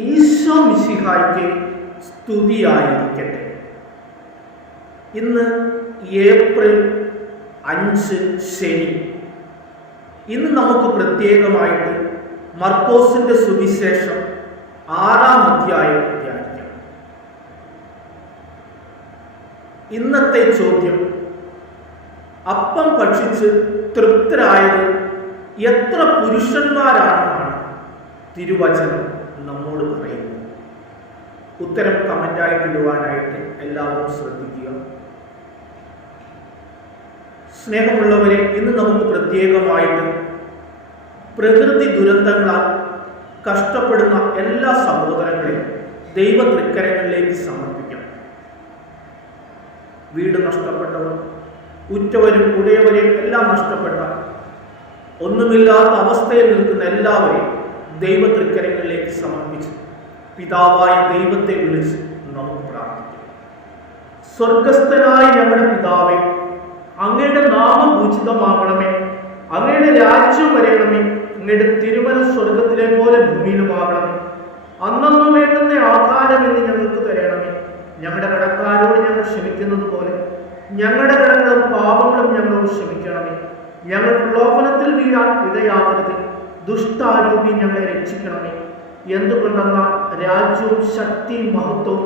ഈശോ മിശിഹായ്ക്ക് സ്തുതിയായിരിക്കട്ടെ. ഇന്ന് ഏപ്രിൽ 5 ശനി. ഇന്ന് നമുക്ക് പ്രത്യേകമായിട്ട് മർക്കോസിന്റെ സുവിശേഷം 6-ാം അധ്യായം ധ്യാനിക്കാം. ഇന്നത്തെ ചോദ്യം: അപ്പം ഭക്ഷിച്ച് തൃപ്തരായത് എത്ര പുരുഷന്മാരാണെന്നാണ് തിരുവചനം നമ്മോട് പറയുന്നത്. ഉത്തരം കമന്റായിട്ട് ഇടുവാനായിട്ട് എല്ലാവരും ശ്രദ്ധിക്കുക. സ്നേഹമുള്ളവരെ, ഇന്ന് നമുക്ക് പ്രത്യേകമായിട്ട് പ്രകൃതി ദുരന്തങ്ങളാൽ കഷ്ടപ്പെടുന്ന എല്ലാ സഹോദരങ്ങളെയും ദൈവ തൃക്കരങ്ങളിലേക്ക് സമർപ്പിക്കാം. വീട് നഷ്ടപ്പെട്ടവർ, ഉറ്റവരും ഉടയവരെയും എല്ലാം നഷ്ടപ്പെട്ട, ഒന്നുമില്ലാത്ത അവസ്ഥയിൽ നിൽക്കുന്ന എല്ലാവരെയും ദൈവ തൃക്കരങ്ങളിലേക്ക് സമർപ്പിച്ച് പിതാവായ ദൈവത്തെ വിളിച്ച് നമുക്ക് പ്രാർത്ഥിക്കാം. സ്വർഗസ്ഥനായ ഞങ്ങളുടെ പിതാവേ, അങ്ങയുടെ നാമം പൂജിതമാകണമേ, അങ്ങയുടെ രാജ്യം വരയണമേ, അങ്ങയുടെ തിരുമനസ് സ്വർഗത്തിലെ പോലെ ഭൂമിയിലുമാകണമേ. അന്നു വേണ്ടുന്ന ആഹാരം ഇന്ന് ഞങ്ങൾക്ക് തരണമേ. ഞങ്ങളുടെ കടക്കാരോട് ഞങ്ങൾ ക്ഷമിക്കുന്നത് പോലെ ഞങ്ങളുടെ കടങ്ങളും പാപങ്ങളും ഞങ്ങളോട് ക്ഷമിക്കണമേ. ഞങ്ങൾ പ്രലോഭനത്തിൽ വീഴാൻ ഇടയാകരുത്, ദുഷ്ടാരൂപി ഞങ്ങളെ രക്ഷിക്കണമേ. എന്തുകൊണ്ടെന്നാൽ രാജ്യവും ശക്തിയും മഹത്വവും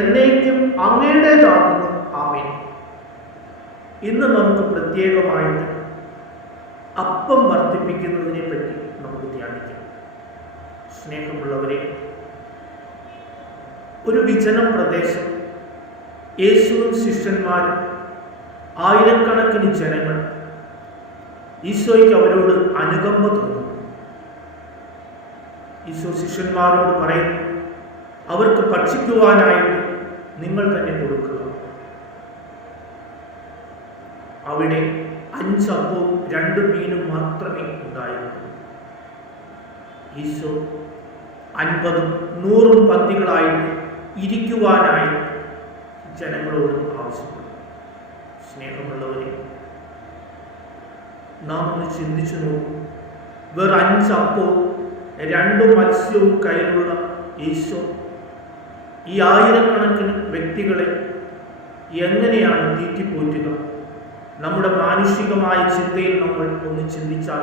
എന്നേക്കും അങ്ങയുടേതാകുന്നു. ആമേൻ. ഇന്ന് നമുക്ക് പ്രത്യേകമായിട്ട് അപ്പം വർദ്ധിപ്പിക്കുന്നതിനെ പറ്റി നമുക്ക് ധ്യാനിക്കാം. സ്നേഹമുള്ളവരെ, ഒരു വിജന പ്രദേശം, യേശുവും ശിഷ്യന്മാരും ആയിരക്കണക്കിന് ജനങ്ങൾ. ഈശോയ്ക്ക് അവരോട് അനുകമ്പ തോന്നുന്നു. ഈശോ ശിഷ്യന്മാരോട് പറയുന്നു, അവർക്ക് ഭക്ഷിക്കുവാനായിട്ട് നിങ്ങൾ തന്നെ കൊടുക്കുക. അവിടെ 5 അപ്പവും 2 മീനും മാത്രമേ ഉണ്ടായിരുന്നു. ഈശോ 50ഉം 100ഉം പന്തികളായിട്ട് ഇരിക്കുവാനായി ജനങ്ങളോട് ആവശ്യപ്പെടും. സ്നേഹമുള്ളവരെ, നാം ഒന്ന് ചിന്തിച്ചു നോക്കൂ. വേറെ 5 അപ്പവും 2 മത്സ്യവും കയ്യിലുള്ള ഈശോ ഈ ആയിരക്കണക്കിന് വ്യക്തികളെ എങ്ങനെയാണ് തീറ്റിപ്പോറ്റുക? നമ്മുടെ മാനുഷികമായ ചിന്തയിൽ നമ്മൾ ഒന്ന് ചിന്തിച്ചാൽ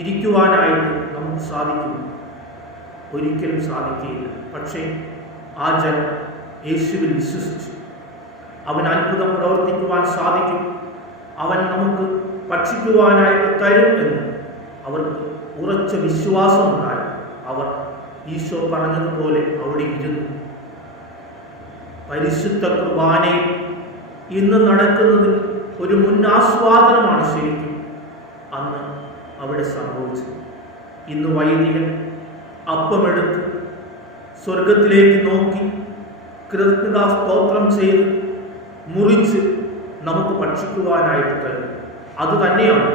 ഇരിക്കുവാനായിട്ട് നമുക്ക് സാധിക്കും? ഒരിക്കലും സാധിക്കുകയില്ല. പക്ഷേ ആ ജനം യേശുവിൽ വിശ്വസിച്ചു. അവൻ അത്ഭുതം പ്രവർത്തിക്കുവാൻ സാധിക്കും, അവൻ നമുക്ക് ഭക്ഷിക്കുവാനായിട്ട് തരും എന്ന് അവർക്ക് ഉറച്ച വിശ്വാസമുണ്ടായി. അവർ ഈശോ പറഞ്ഞതുപോലെ അവിടെ ഇരുന്നു. പരിശുദ്ധ കുർബാനയിൽ ഇന്ന് നടക്കുന്നതിൽ ഒരു മുന്നാസ്വാദനമാണ് ശരിക്കും അന്ന് അവിടെ സംഭവിച്ചത്. ഇന്ന് വൈദികൻ അപ്പമെടുത്ത് സ്വർഗത്തിലേക്ക് നോക്കി കൃതജ്ഞതാ സ്തോത്രം ചെയ്ത് മുറിച്ച് നമുക്ക് ഭക്ഷിക്കുവാനായിട്ട് തരും. അതുതന്നെയാണ്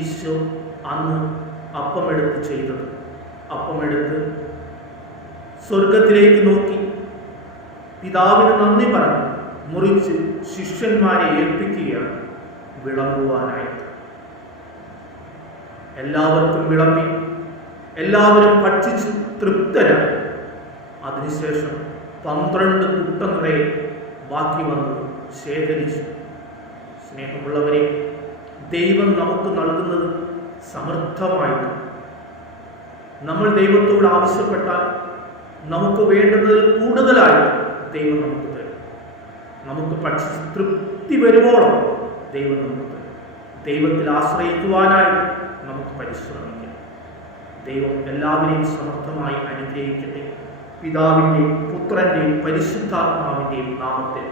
ഈശോ അന്ന് അപ്പമെടുത്ത് ചെയ്തത്. അപ്പമെടുത്ത് സ്വർഗത്തിലേക്ക് നോക്കി പിതാവിന് നന്ദി പറഞ്ഞു മുറിച്ച് ശിഷ്യന്മാരെ ഏൽപ്പിക്കുകയാണ് വിളമ്പുവാനായിട്ട്. എല്ലാവർക്കും വിളമ്പി, എല്ലാവരും ഭക്ഷിച്ച് തൃപ്തരായി. അതിനുശേഷം 12 കുട്ട നിറയെ ബാക്കി വന്ന് ശേഖരിച്ചു. സ്നേഹമുള്ളവരെ, ദൈവം നമുക്ക് നൽകുന്നത് സമൃദ്ധമായിട്ട്. നമ്മൾ ദൈവത്തോട് ആവശ്യപ്പെട്ടാൽ നമുക്ക് വേണ്ടുന്നതിൽ കൂടുതലായിട്ട് ദൈവം നമുക്ക് തരും. നമുക്ക് ഭക്ഷിച്ച് തൃപ്തി വരുവോളം ദൈവം നമുക്ക് തരും. ദൈവത്തിൽ ആശ്രയിക്കുവാനായിട്ട് നമുക്ക് പരിശ്രമിക്കാം. ദൈവം എല്ലാവരെയും സമർത്ഥമായി അനുഗ്രഹിക്കട്ടെ. പിതാവിൻ്റെയും പുത്രൻ്റെയും പരിശുദ്ധാത്മാവിൻ്റെയും നാമത്തിൽ